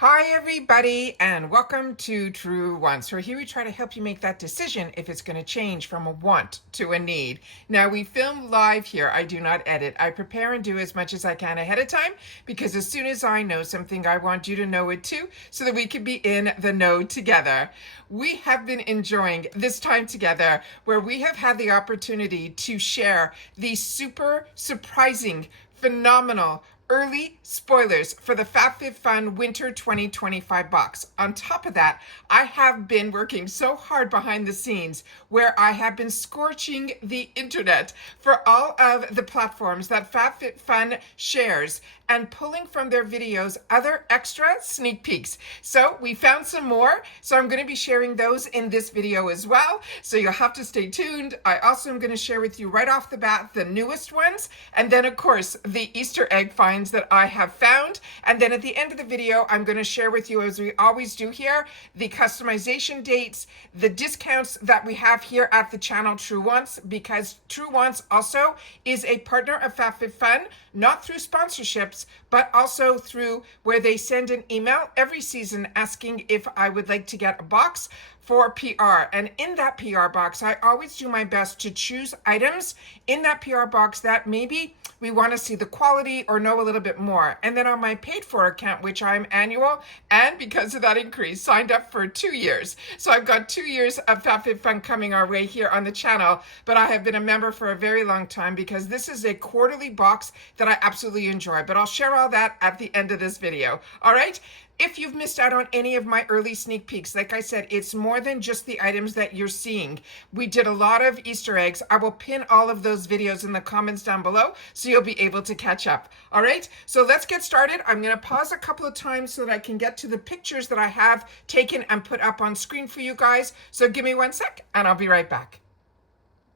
Hi everybody, and welcome to Truewants. So here we try to help you make that decision if it's going to change from a want to a need. Now we film live here. I do not edit. I prepare and do as much as I can ahead of time because as soon as I know something, I want you to know it too so that we can be in the know together. We have been enjoying this time together where we have had the opportunity to share these super surprising, phenomenal, early spoilers for the FabFitFun Winter 2025 box. On top of that, I have been working so hard behind the scenes where I have been scorching the internet for all of the platforms that FabFitFun shares and pulling from their videos other extra sneak peeks. So we found some more, so I'm going to be sharing those in this video as well. So you'll have to stay tuned. I also am going to share with you right off the bat the newest ones, and then of course the Easter egg finds that I have found. And then at the end of the video, I'm going to share with you, as we always do here, the customization dates, the discounts that we have here at the channel Truewants, because Truewants also is a partner of FabFitFun, not through sponsorships, but also through where they send an email every season asking if I would like to get a box for PR. And in that PR box, I always do my best to choose items in that PR box that maybe we want to see the quality or know a little bit more. And then on my paid for account, which I'm annual, and because of that increase, signed up for 2 years. So I've got 2 years of FabFitFun coming our way here on the channel, but I have been a member for a very long time because this is a quarterly box that I absolutely enjoy. But I'll share all that at the end of this video. All right? If you've missed out on any of my early sneak peeks, like I said, it's more than just the items that you're seeing. We did a lot of Easter eggs. I will pin all of those videos in the comments down below so you'll be able to catch up. All right, so let's get started. I'm going to pause a couple of times so that I can get to the pictures that I have taken and put up on screen for you guys. So give me 1 sec and I'll be right back.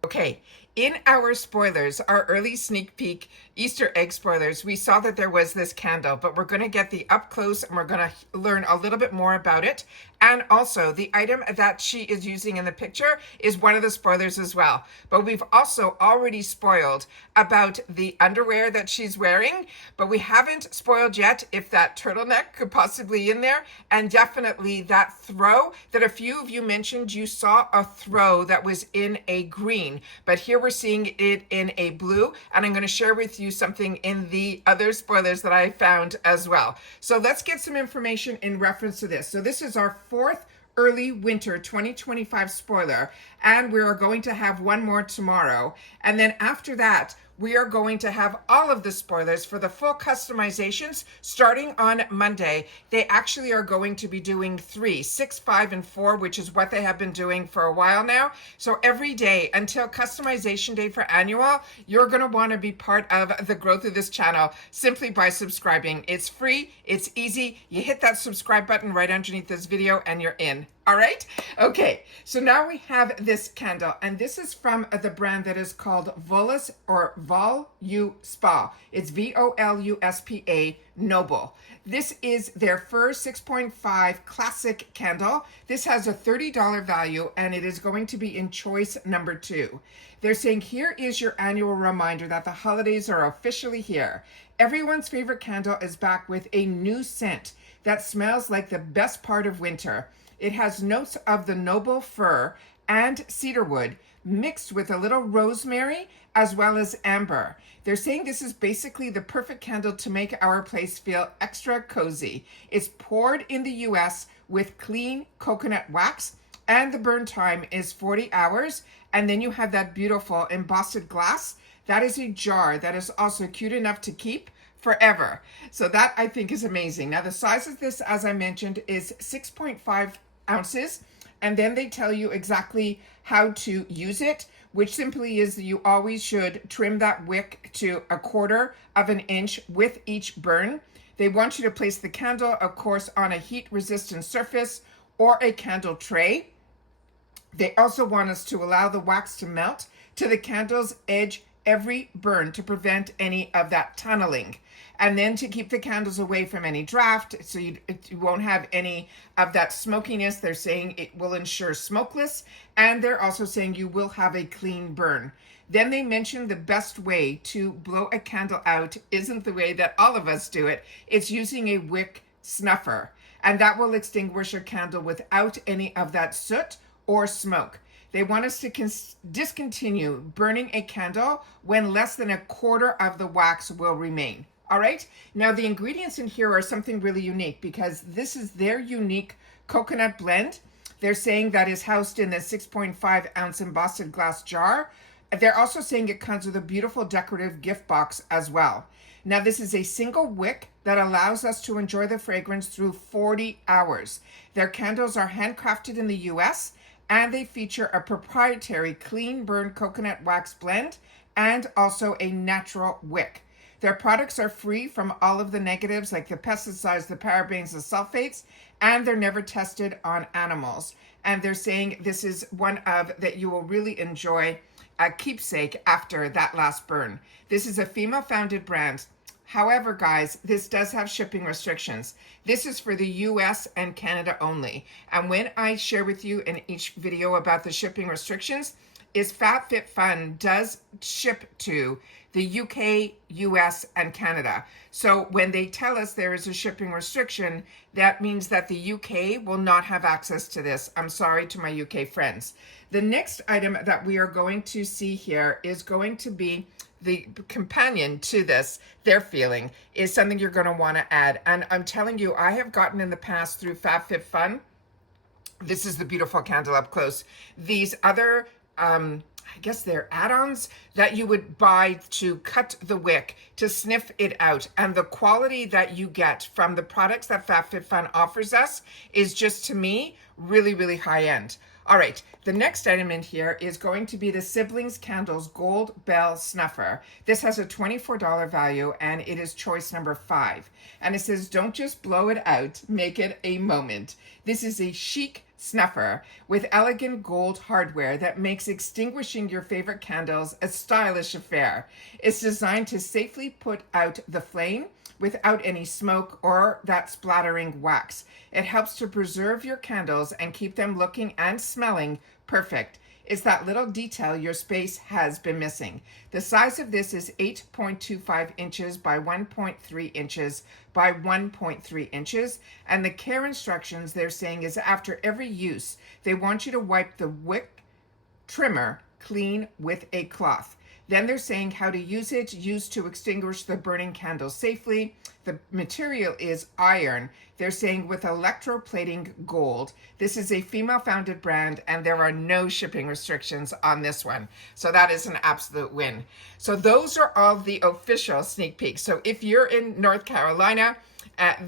Okay, in our spoilers, our early sneak peek Easter egg spoilers, we saw that there was this candle, but we're going to get the up close and we're going to learn a little bit more about it. And also the item that she is using in the picture is one of the spoilers as well. But we've also already spoiled about the underwear that she's wearing, but we haven't spoiled yet if that turtleneck could possibly in there, and definitely that throw that a few of you mentioned you saw a throw that was in a green, but here we're seeing it in a blue, and I'm going to share with you something in the other spoilers that I found as well. So let's get some information in reference to this. So this is our 4th early winter 2025 spoiler, and we are going to have one more tomorrow, and then after that we are going to have all of the spoilers for the full customizations starting on Monday. They actually are going to be doing 3, 6, 5, and 4, which is what they have been doing for a while now. So every day until customization day for annual, you're going to want to be part of the growth of this channel simply by subscribing. It's free, it's easy. You hit that subscribe button right underneath this video and you're in. All right. Okay. So now we have this candle, and this is from the brand that is called Volus or Voluspa. It's Voluspa Noble. This is their Fur 6.5 classic candle. This has a $30 value, and it is going to be in choice number 2. They're saying, here is your annual reminder that the holidays are officially here. Everyone's favorite candle is back with a new scent that smells like the best part of winter. It has notes of the noble fir and cedarwood mixed with a little rosemary as well as amber. They're saying this is basically the perfect candle to make our place feel extra cozy. It's poured in the US with clean coconut wax, and the burn time is 40 hours. And then you have that beautiful embossed glass. That is a jar that is also cute enough to keep forever. So that I think is amazing. Now the size of this, as I mentioned, is 6.5 ounces, and then they tell you exactly how to use it, which simply is that you always should trim that wick to 1/4 of an inch with each burn. They want you to place the candle, of course, on a heat resistant surface or a candle tray. They also want us to allow the wax to melt to the candle's edge every burn to prevent any of that tunneling, and then to keep the candles away from any draft so you won't have any of that smokiness. They're saying it will ensure smokeless, and they're also saying you will have a clean burn. Then they mention the best way to blow a candle out isn't the way that all of us do it. It's using a wick snuffer. and that will extinguish your candle without any of that soot or smoke. They want us to discontinue burning a candle when less than a quarter of the wax will remain. All right. Now the ingredients in here are something really unique because this is their unique coconut blend. They're saying that is housed in the 6.5 ounce embossed glass jar. They're also saying it comes with a beautiful decorative gift box as well. Now this is a single wick that allows us to enjoy the fragrance through 40 hours. Their candles are handcrafted in the US and they feature a proprietary clean burn coconut wax blend and also a natural wick. Their products are free from all of the negatives like the pesticides, the parabens, the sulfates, and they're never tested on animals. And they're saying this is one of that you will really enjoy a keepsake after that last burn. This is a female-founded brand. However, guys, this does have shipping restrictions. This is for the US and Canada only. And when I share with you in each video about the shipping restrictions, is FabFitFun does ship to the UK, US, and Canada. So when they tell us there is a shipping restriction, that means that the UK will not have access to this. I'm sorry to my UK friends. The next item that we are going to see here is going to be the companion to this, their feeling, is something you're going to want to add. And I'm telling you, I have gotten in the past through FabFitFun. This is the beautiful candle up close. These other I guess they're add-ons that you would buy to cut the wick, to sniff it out. And the quality that you get from the products that FabFitFun offers us is just, to me, really, really high end. All right, the next item in here is going to be the Siblings Candles Gold Bell Snuffer. This has a $24 value and it is choice number 5. And it says, don't just blow it out, make it a moment. This is a chic snuffer with elegant gold hardware that makes extinguishing your favorite candles a stylish affair. It's designed to safely put out the flame without any smoke or that splattering wax. It helps to preserve your candles and keep them looking and smelling perfect. It's that little detail your space has been missing. The size of this is 8.25 inches by 1.3 inches by 1.3 inches. And the care instructions they're saying is after every use, they want you to wipe the wick trimmer clean with a cloth. Then they're saying how to use it, used to extinguish the burning candle safely. The material is iron. They're saying with electroplating gold. This is a female-founded brand, and there are no shipping restrictions on this one. So that is an absolute win. So those are all the official sneak peeks. So if you're in North Carolina,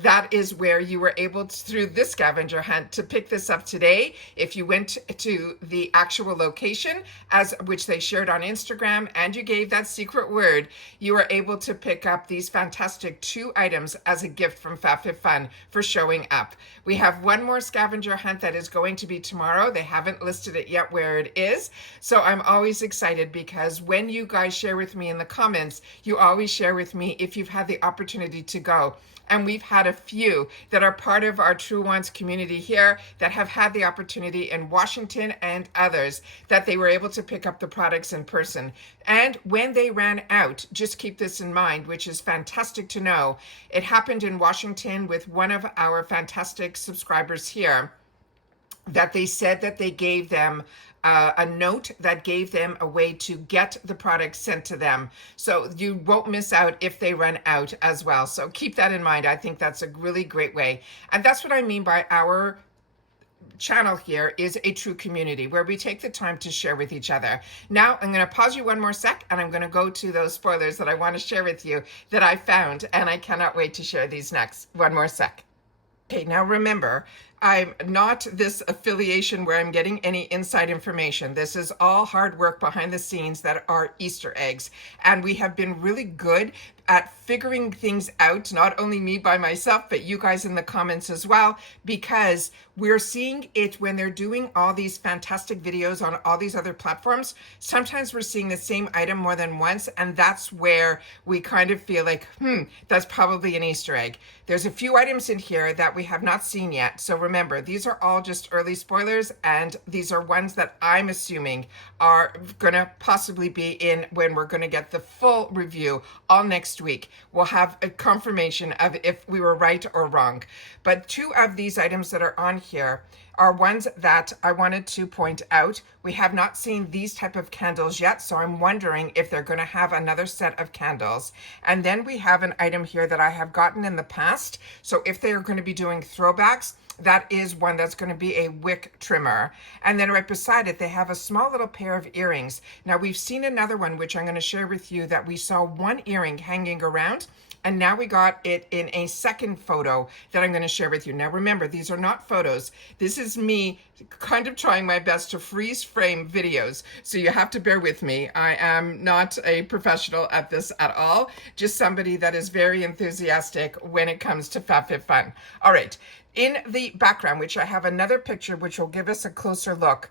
that is where you were able to, through this scavenger hunt, to pick this up today. If you went to the actual location, as which they shared on Instagram, and you gave that secret word, you were able to pick up these fantastic 2 items as a gift from FabFitFun for showing up. We have one more scavenger hunt that is going to be tomorrow. They haven't listed it yet where it is. So I'm always excited because when you guys share with me in the comments, you always share with me if you've had the opportunity to go. And we've had a few that are part of our Truewants community here that have had the opportunity in Washington and others that they were able to pick up the products in person. And when they ran out, just keep this in mind, which is fantastic to know. It happened in Washington with one of our fantastic subscribers here, that they said that they gave them a note that gave them a way to get the product sent to them. So you won't miss out if they run out as well. So keep that in mind. I think that's a really great way. And that's what I mean by our channel here is a true community where we take the time to share with each other. Now I'm going to pause you one more sec and I'm going to go to those spoilers that I want to share with you that I found, and I cannot wait to share these next. One more sec. Okay, now remember, I'm not this affiliation where I'm getting any inside information. This is all hard work behind the scenes that are Easter eggs. And we have been really good at figuring things out, not only me by myself, but you guys in the comments as well, because we're seeing it when they're doing all these fantastic videos on all these other platforms. Sometimes we're seeing the same item more than once, and that's where we kind of feel like, that's probably an Easter egg. There's a few items in here that we have not seen yet. So remember, remember, these are all just early spoilers, and these are ones that I'm assuming are going to possibly be in when we're going to get the full review all next week. We'll have a confirmation of if we were right or wrong. But two of these items that are on here are ones that I wanted to point out. We have not seen these type of candles yet, so I'm wondering if they're going to have another set of candles. And then we have an item here that I have gotten in the past. So if they are going to be doing throwbacks, that is one that's going to be a wick trimmer. And then right beside it, they have a small little pair of earrings. Now we've seen another one, which I'm going to share with you, that we saw one earring hanging around. And now we got it in a second photo that I'm going to share with you. Now remember, these are not photos. This is me kind of trying my best to freeze frame videos. So you have to bear with me. I am not a professional at this at all. Just somebody that is very enthusiastic when it comes to FabFitFun. All right. In the background, which I have another picture, which will give us a closer look.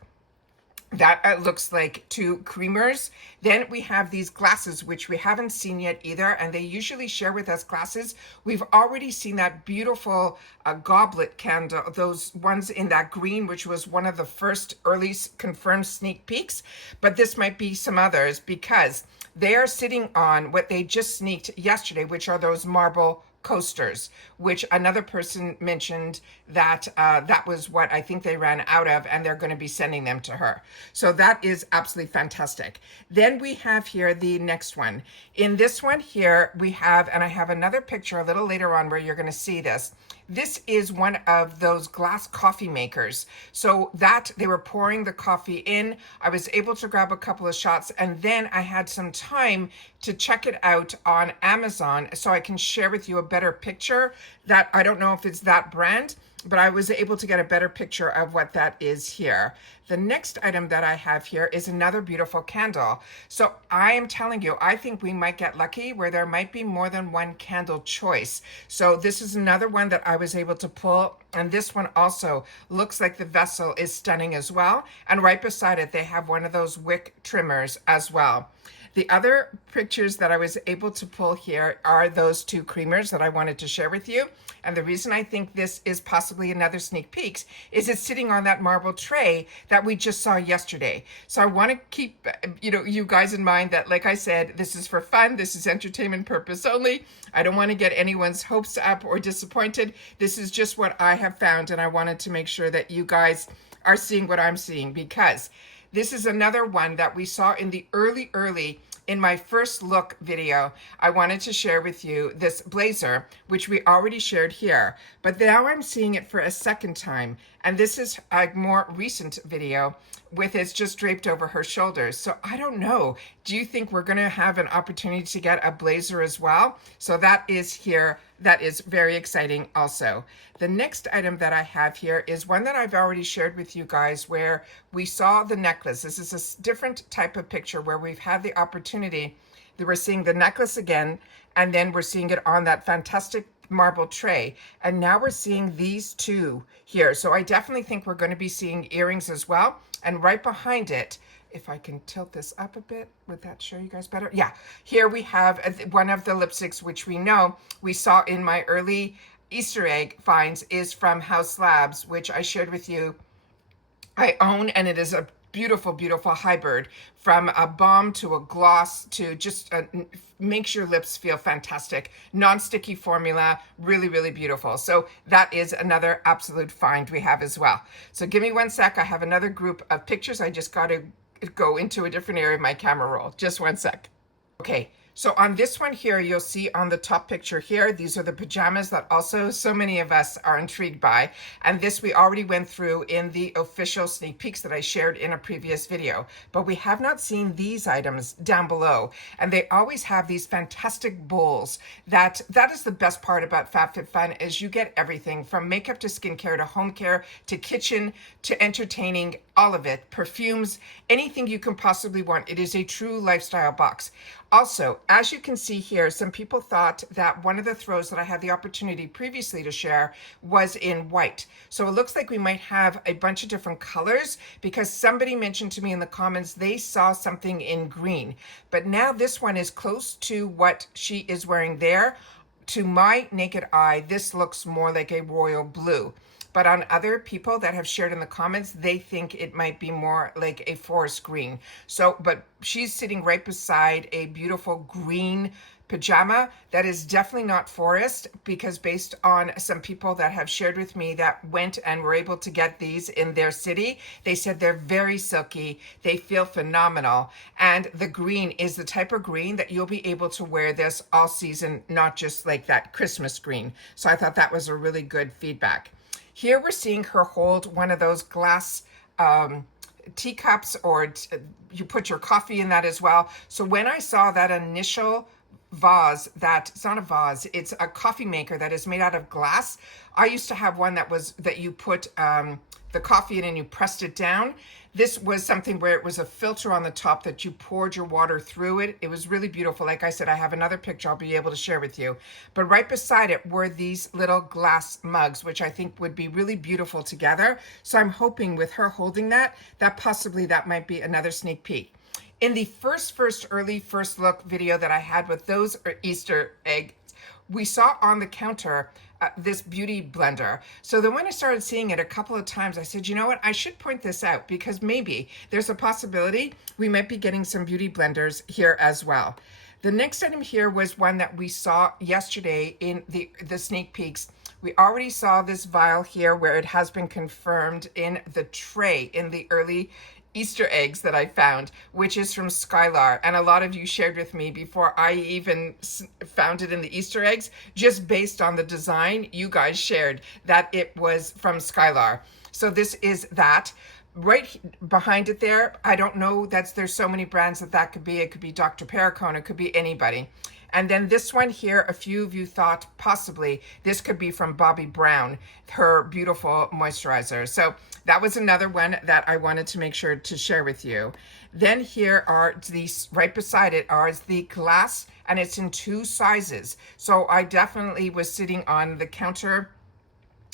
That looks like two creamers. Then we have these glasses, which we haven't seen yet either, and they usually share with us glasses. We've already seen that beautiful goblet candle, those ones in that green, which was one of the first early confirmed sneak peeks, but this might be some others because they are sitting on what they just sneaked yesterday, which are those marble coasters, which another person mentioned that that was what I think they ran out of, and they're going to be sending them to her. So that is absolutely fantastic. Then we have here the next one. In this one here, we have, and I have another picture a little later on where you're going to see this. This is one of those glass coffee makers. So that they were pouring the coffee in. I was able to grab a couple of shots, and then I had some time to check it out on Amazon so I can share with you a better picture. That I don't know if it's that brand, but I was able to get a better picture of what that is here. The next item that I have here is another beautiful candle. So I am telling you, I think we might get lucky where there might be more than one candle choice. So this is another one that I was able to pull. And this one also looks like the vessel is stunning as well. And right beside it, they have one of those wick trimmers as well. The other pictures that I was able to pull here are those two creamers that I wanted to share with you. And the reason I think this is possibly another sneak peek is it's sitting on that marble tray that we just saw yesterday. So I want to keep, you guys in mind that, like I said, this is for fun. This is entertainment purpose only. I don't want to get anyone's hopes up or disappointed. This is just what I have found, and I wanted to make sure that you guys are seeing what I'm seeing, because this is another one that we saw in the early in my first look video. I wanted to share with you this blazer, which we already shared here, but now I'm seeing it for a second time. And this is a more recent video with it's just draped over her shoulders. So I don't know. Do you think we're going to have an opportunity to get a blazer as well? So that is here. That is very exciting also. The next item that I have here is one that I've already shared with you guys, where we saw the necklace. This is a different type of picture where we've had the opportunity that we're seeing the necklace again, and then we're seeing it on that fantastic marble tray, and now we're seeing these two here. So I definitely think we're going to be seeing earrings as well. And right behind it, if I can tilt this up a bit, would that show you guys better? Yeah, here we have one of the lipsticks, which we know we saw in my early Easter egg finds is from House Labs, which I shared with you. I own, and it is a beautiful, beautiful hybrid, from a balm to a gloss to just makes your lips feel fantastic. Non-sticky formula, really, really beautiful. So that is another absolute find we have as well. So give me one sec. I have another group of pictures. I just got to go into a different area of my camera roll. Just one sec. Okay. So on this one here, you'll see on the top picture here, these are the pajamas that also so many of us are intrigued by. And this we already went through in the official sneak peeks that I shared in a previous video. But we have not seen these items down below. And they always have these fantastic bowls. That is the best part about FabFitFun, is you get everything from makeup to skincare to home care to kitchen to entertaining, all of it, perfumes, anything you can possibly want. It is a true lifestyle box. Also, as you can see here, some people thought that one of the throws that I had the opportunity previously to share was in white. So it looks like we might have a bunch of different colors, because somebody mentioned to me in the comments they saw something in green. But now this one is close to what she is wearing there. To my naked eye, this looks more like a royal blue. but on other people that have shared in the comments, they think it might be more like a forest green. So, but she's sitting right beside a beautiful green pajama that is definitely not forest, because based on some people that have shared with me that went and were able to get these in their city, they said they're very silky, they feel phenomenal, and the green is the type of green that you'll be able to wear this all season, not just like that Christmas green. So I thought that was a really good feedback. Here we're seeing her hold one of those glass teacups, or you put your coffee in that as well. So when I saw that initial vase, that it's not a vase, it's a coffee maker that is made out of glass. I used to have one that you put the coffee in and you pressed it down. This was something where it was a filter on the top that you poured your water through it. It was really beautiful. Like I said, I have another picture I'll be able to share with you. But right beside it were these little glass mugs, which I think would be really beautiful together. So I'm hoping with her holding that possibly that might be another sneak peek. In the early first look video that I had with those Easter eggs, we saw on the counter this beauty blender. So then when I started seeing it a couple of times, I said, you know what, I should point this out, because maybe there's a possibility we might be getting some beauty blenders here as well. The next item here was one that we saw yesterday in the sneak peeks. We already saw this vial here where it has been confirmed in the tray in the early Easter eggs that I found, which is from Skylar. And a lot of you shared with me before I even found it in the Easter eggs, just based on the design, you guys shared that it was from Skylar. So this is that. Right behind it there, I don't know, there's so many brands that could be. It could be Dr. Perricone, it could be anybody. And then this one here, a few of you thought possibly this could be from Bobbi Brown, her beautiful moisturizer. So that was another one that I wanted to make sure to share with you. Then here are these, right beside it are the glass, and it's in 2 sizes. So I definitely was sitting on the counter.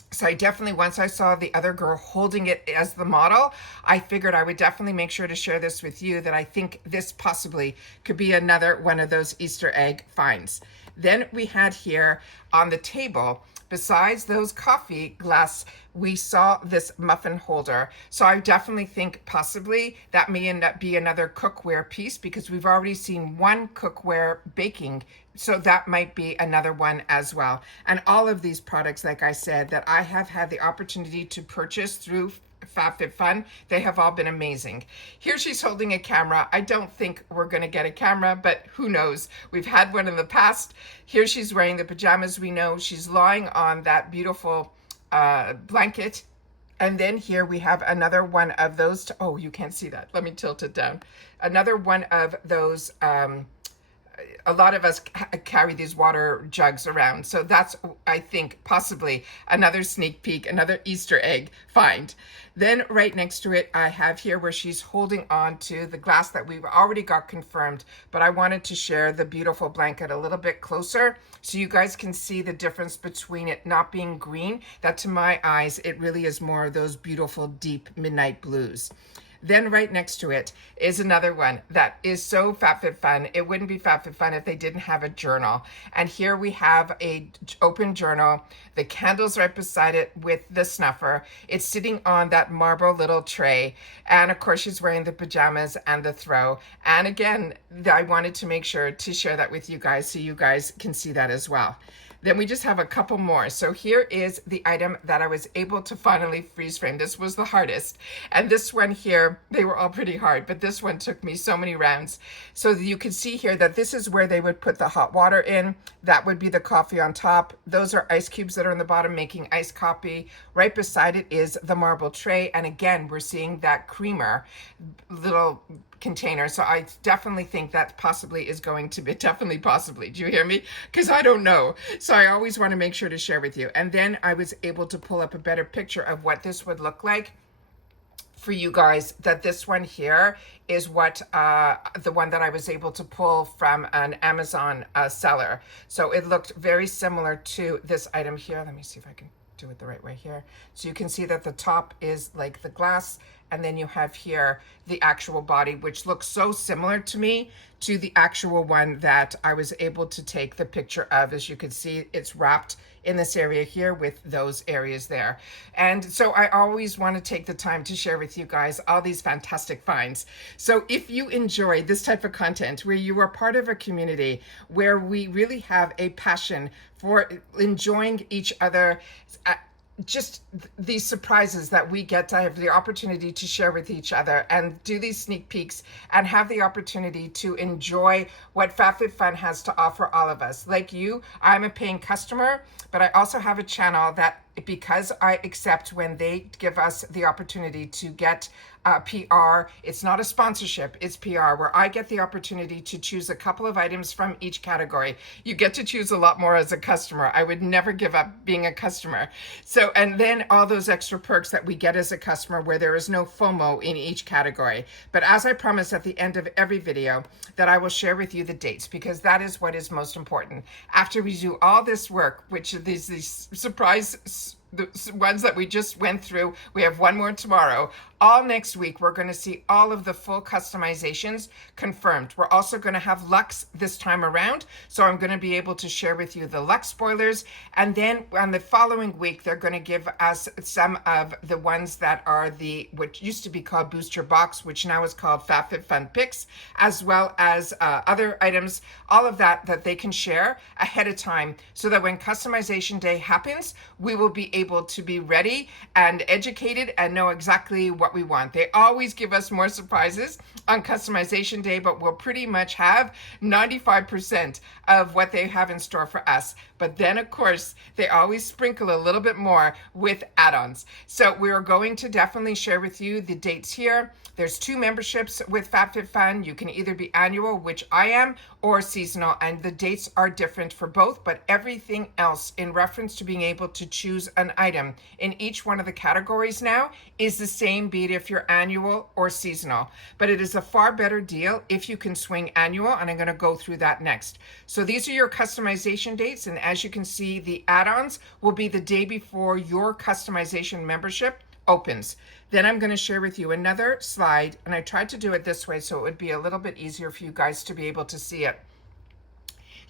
So I definitely, once I saw the other girl holding it as the model, I figured I would definitely make sure to share this with you, that I think this possibly could be another one of those Easter egg finds. Then we had here on the table, besides those coffee glass, we saw this muffin holder. So I definitely think possibly that may end up be another cookware piece, because we've already seen one cookware baking. So that might be another one as well. And all of these products, like I said, that I have had the opportunity to purchase through FabFitFun, they have all been amazing. Here she's holding a camera. I don't think we're going to get a camera, but who knows? We've had one in the past. Here she's wearing the pajamas. We know she's lying on that beautiful blanket. And then here we have another one of those. Oh, you can't see that. Let me tilt it down. Another one of those. A lot of us carry these water jugs around. So that's, I think, possibly another sneak peek, another Easter egg find. Then right next to it, I have here where she's holding on to the glass that we've already got confirmed, but I wanted to share the beautiful blanket a little bit closer so you guys can see the difference between it not being green, that to my eyes, it really is more of those beautiful deep midnight blues. Then right next to it is another one that is so FabFitFun. It wouldn't be FabFitFun if they didn't have a journal. And here we have a open journal. The candle's right beside it with the snuffer. It's sitting on that marble little tray. And of course, she's wearing the pajamas and the throw. And again, I wanted to make sure to share that with you guys so you guys can see that as well. Then we just have a couple more. So here is the item that I was able to finally freeze frame. This was the hardest. And this one here, they were all pretty hard, but this one took me so many rounds. So you can see here that this is where they would put the hot water in. That would be the coffee on top. Those are ice cubes that are on the bottom making iced coffee. Right beside it is the marble tray. And again, we're seeing that creamer little container. So I definitely think that possibly is going to be, possibly, do you hear me? Because I don't know. So I always want to make sure to share with you. And then I was able to pull up a better picture of what this would look like for you guys, that this one here is what the one that I was able to pull from an Amazon seller. So it looked very similar to this item here. Let me see if I can do it the right way here. So you can see that the top is like the glass, and then you have here the actual body, which looks so similar to me to the actual one that I was able to take the picture of. As you can see, it's wrapped in this area here with those areas there. And so I always want to take the time to share with you guys all these fantastic finds. So if you enjoy this type of content where you are part of a community where we really have a passion for enjoying each other, just these surprises that we get to have the opportunity to share with each other and do these sneak peeks and have the opportunity to enjoy what FabFitFun has to offer all of us. Like you, I'm a paying customer, but I also have a channel that, because I accept when they give us the opportunity to get PR, it's not a sponsorship, it's PR, where I get the opportunity to choose a couple of items from each category. You get to choose a lot more as a customer. I would never give up being a customer. So, and then all those extra perks that we get as a customer where there is no FOMO in each category. But as I promise at the end of every video, that I will share with you the dates, because that is what is most important. After we do all this work, which are these surprise, the ones that we just went through, we have one more tomorrow. All next week, we're going to see all of the full customizations confirmed. We're also going to have Luxe this time around. So I'm going to be able to share with you the Luxe spoilers. And then on the following week, they're going to give us some of the ones that are what used to be called Booster Box, which now is called FabFitFun Picks, as well as other items, all of that they can share ahead of time, so that when customization day happens, we will be able to be ready and educated and know exactly what we want. They always give us more surprises on customization day, but we'll pretty much have 95% of what they have in store for us. But then, of course, they always sprinkle a little bit more with add-ons. So we're going to definitely share with you the dates here. There's 2 memberships with FabFitFun. You can either be annual, which I am, or seasonal, and the dates are different for both, but everything else in reference to being able to choose an item in each one of the categories now is the same, be it if you're annual or seasonal. But it is a far better deal if you can swing annual, and I'm going to go through that next. So these are your customization dates, and as you can see, the add-ons will be the day before your customization membership opens. Then I'm going to share with you another slide, and I tried to do it this way so it would be a little bit easier for you guys to be able to see it.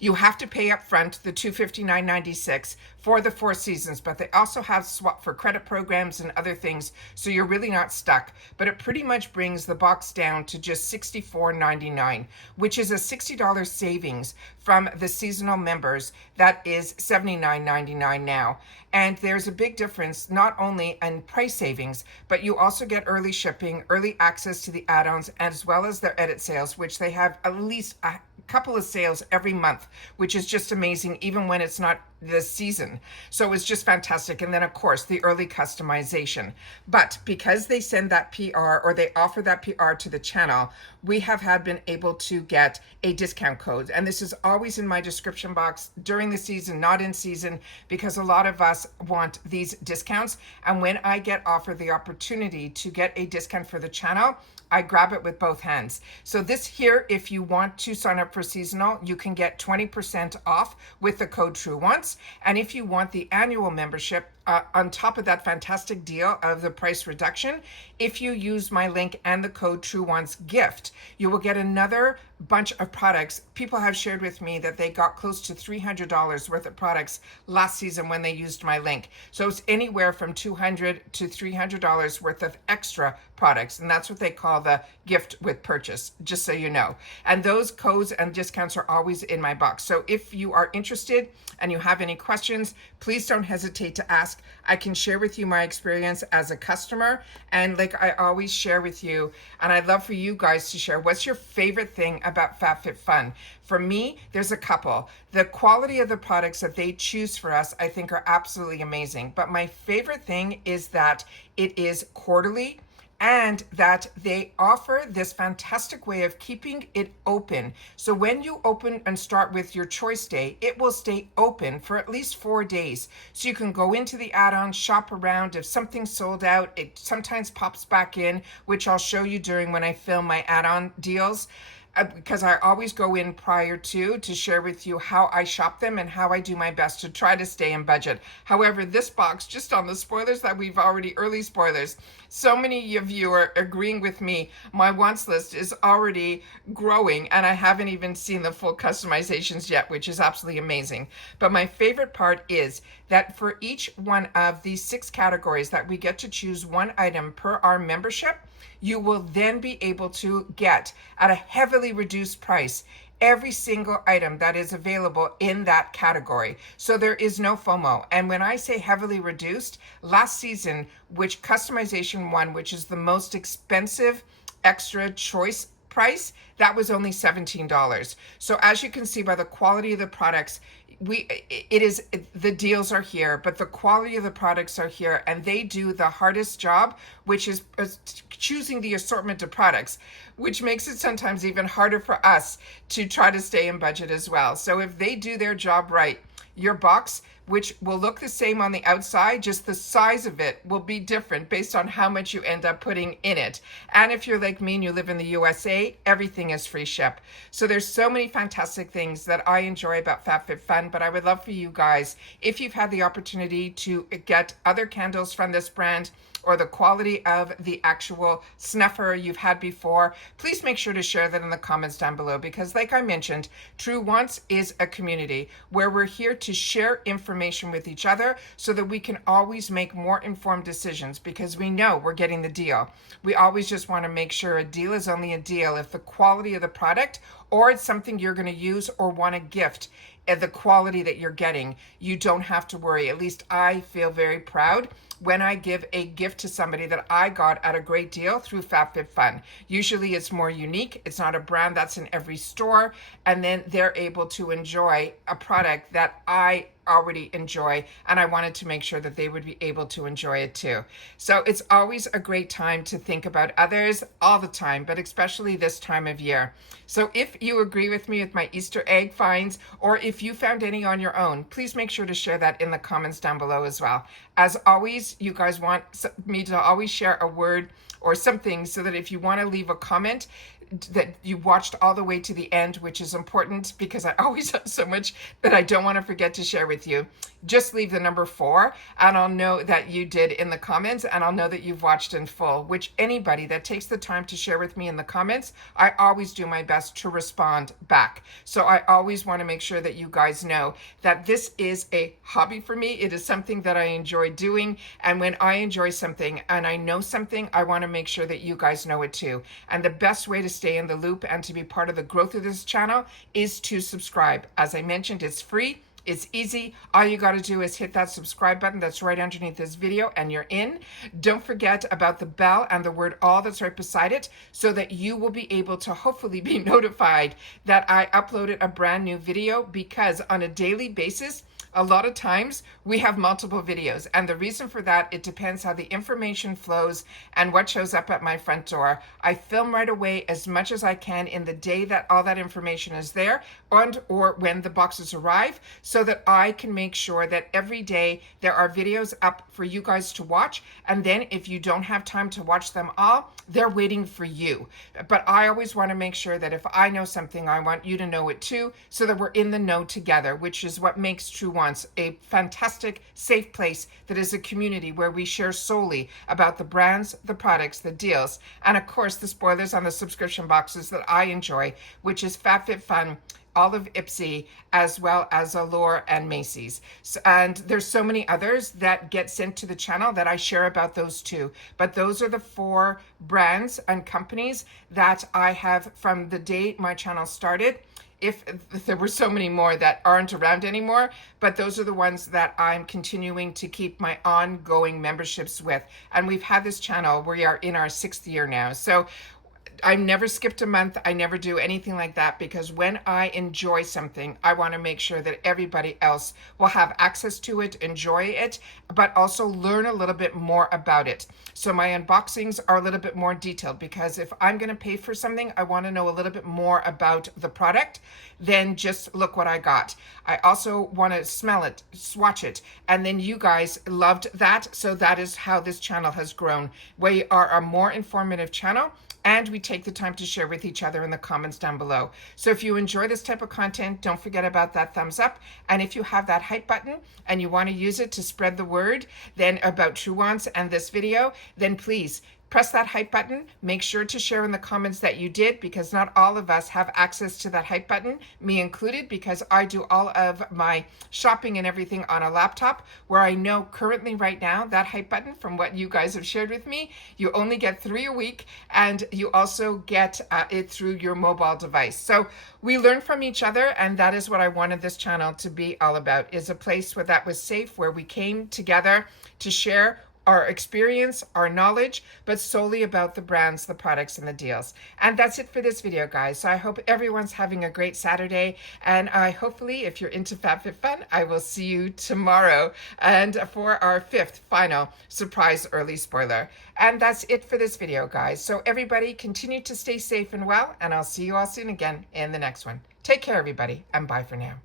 You have to pay up front the $259.96 for the 4 seasons, but they also have swap for credit programs and other things, so you're really not stuck. But it pretty much brings the box down to just $64.99, which is a $60 savings from the seasonal members. That is $79.99 now. And there's a big difference, not only in price savings, but you also get early shipping, early access to the add-ons, as well as their edit sales, which they have at least a couple of sales every month, which is just amazing, even when it's not the season. So it's just fantastic. And then, of course, the early customization. But because they send that PR, or they offer that PR to the channel, we have been able to get a discount code. And this is always in my description box during the season, not in season, because a lot of us want these discounts. And when I get offered the opportunity to get a discount for the channel, I grab it with both hands. So this here, if you want to sign up for seasonal, you can get 20% off with the code Truewants. And if you want the annual membership, on top of that fantastic deal of the price reduction, if you use my link and the code Truewants gift, you will get another bunch of products. People have shared with me that they got close to $300 worth of products last season when they used my link. So it's anywhere from $200 to $300 worth of extra products. And that's what they call the gift with purchase, just so you know. And those codes and discounts are always in my box. So if you are interested and you have any questions, please don't hesitate to ask. I can share with you my experience as a customer. And like I always share with you, and I'd love for you guys to share, what's your favorite thing about FabFitFun? For me, there's a couple. The quality of the products that they choose for us, I think, are absolutely amazing. But my favorite thing is that it is quarterly, and that they offer this fantastic way of keeping it open. So when you open and start with your choice day, it will stay open for at least 4 days. So you can go into the add-on, shop around. If something's sold out, it sometimes pops back in, which I'll show you during when I film my add-on deals. Because I always go in prior to share with you how I shop them and how I do my best to try to stay in budget. However, this box, just on the spoilers that we've already, early spoilers, so many of you are agreeing with me. My wants list is already growing, and I haven't even seen the full customizations yet, which is absolutely amazing. But my favorite part is that for each one of these 6 categories that we get to choose one item per our membership, you will then be able to get at a heavily reduced price every single item that is available in that category. So there is no FOMO. And when I say heavily reduced, last season, which customization one, which is the most expensive extra choice price, that was only $17. So as you can see by the quality of the products, the deals are here, but the quality of the products are here, and they do the hardest job, which is choosing the assortment of products, which makes it sometimes even harder for us to try to stay in budget as well. So if they do their job right, your box, which will look the same on the outside, just the size of it will be different based on how much you end up putting in it. And if you're like me and you live in the USA, everything is free ship. So there's so many fantastic things that I enjoy about FabFitFun, but I would love for you guys, if you've had the opportunity to get other candles from this brand, or the quality of the actual snuffer you've had before, please make sure to share that in the comments down below, because like I mentioned, Truewants is a community where we're here to share information with each other so that we can always make more informed decisions, because we know we're getting the deal. We always just want to make sure a deal is only a deal if the quality of the product, or it's something you're going to use or want to gift, and the quality that you're getting, you don't have to worry. At least I feel very proud when I give a gift to somebody that I got at a great deal through FabFitFun. Usually it's more unique. It's not a brand that's in every store, and then they're able to enjoy a product that I already enjoy, and I wanted to make sure that they would be able to enjoy it too. So it's always a great time to think about others, all the time, but especially this time of year. So if you agree with me with my Easter egg finds, or if you found any on your own, please make sure to share that in the comments down below as well. As always, you guys want me to always share a word or something, so that if you want to leave a comment, that you watched all the way to the end, which is important because I always have so much that I don't want to forget to share with you. Just leave the number 4 and I'll know that you did in the comments, and I'll know that you've watched in full, which anybody that takes the time to share with me in the comments, I always do my best to respond back. So I always want to make sure that you guys know that this is a hobby for me. It is something that I enjoy doing, and when I enjoy something and I know something, I want to make sure that you guys know it too. And the best way to stay in the loop and to be part of the growth of this channel is to subscribe. As I mentioned, it's free. It's easy. All you got to do is hit that subscribe button that's right underneath this video and you're in. Don't forget about the bell and the word all that's right beside it, so that you will be able to hopefully be notified that I uploaded a brand new video, because on a daily basis, a lot of times we have multiple videos, and the reason for that, it depends how the information flows and what shows up at my front door. I film right away as much as I can in the day that all that information is there, and or when the boxes arrive, so that I can make sure that every day there are videos up for you guys to watch. And then if you don't have time to watch them all, they're waiting for you. But I always want to make sure that if I know something, I want you to know it too, so that we're in the know together, which is what makes Truewants a fantastic, safe place that is a community where we share solely about the brands, the products, the deals, and of course the spoilers on the subscription boxes that I enjoy, which is FabFitFun, Olive Ipsy, as well as Allure and Macy's. And there's so many others that get sent to the channel that I share about those too. But those are the 4 brands and companies that I have from the day my channel started. If there were so many more that aren't around anymore, but those are the ones that I'm continuing to keep my ongoing memberships with. And we've had this channel, we are in our 6th year now. So I never skipped a month. I never do anything like that, because when I enjoy something, I want to make sure that everybody else will have access to it, enjoy it, but also learn a little bit more about it. So my unboxings are a little bit more detailed, because if I'm going to pay for something, I want to know a little bit more about the product than just look what I got. I also want to smell it, swatch it, and then you guys loved that. So that is how this channel has grown. We are a more informative channel, and we take the time to share with each other in the comments down below. So if you enjoy this type of content, don't forget about that thumbs up. And if you have that hype button and you want to use it to spread the word then about Truewants and this video, then please press that hype button. Make sure to share in the comments that you did, because not all of us have access to that hype button, me included, because I do all of my shopping and everything on a laptop, where I know currently right now that hype button, from what you guys have shared with me, you only get 3 a week, and you also get it through your mobile device. So we learn from each other, and that is what I wanted this channel to be all about, is a place where that was safe, where we came together to share our experience, our knowledge, but solely about the brands, the products, and the deals. And that's it for this video, guys. So I hope everyone's having a great Saturday, and hopefully, if you're into FabFitFun, I will see you tomorrow, and for our 5th final surprise early spoiler. And that's it for this video, guys. So everybody, continue to stay safe and well, and I'll see you all soon again in the next one. Take care, everybody, and bye for now.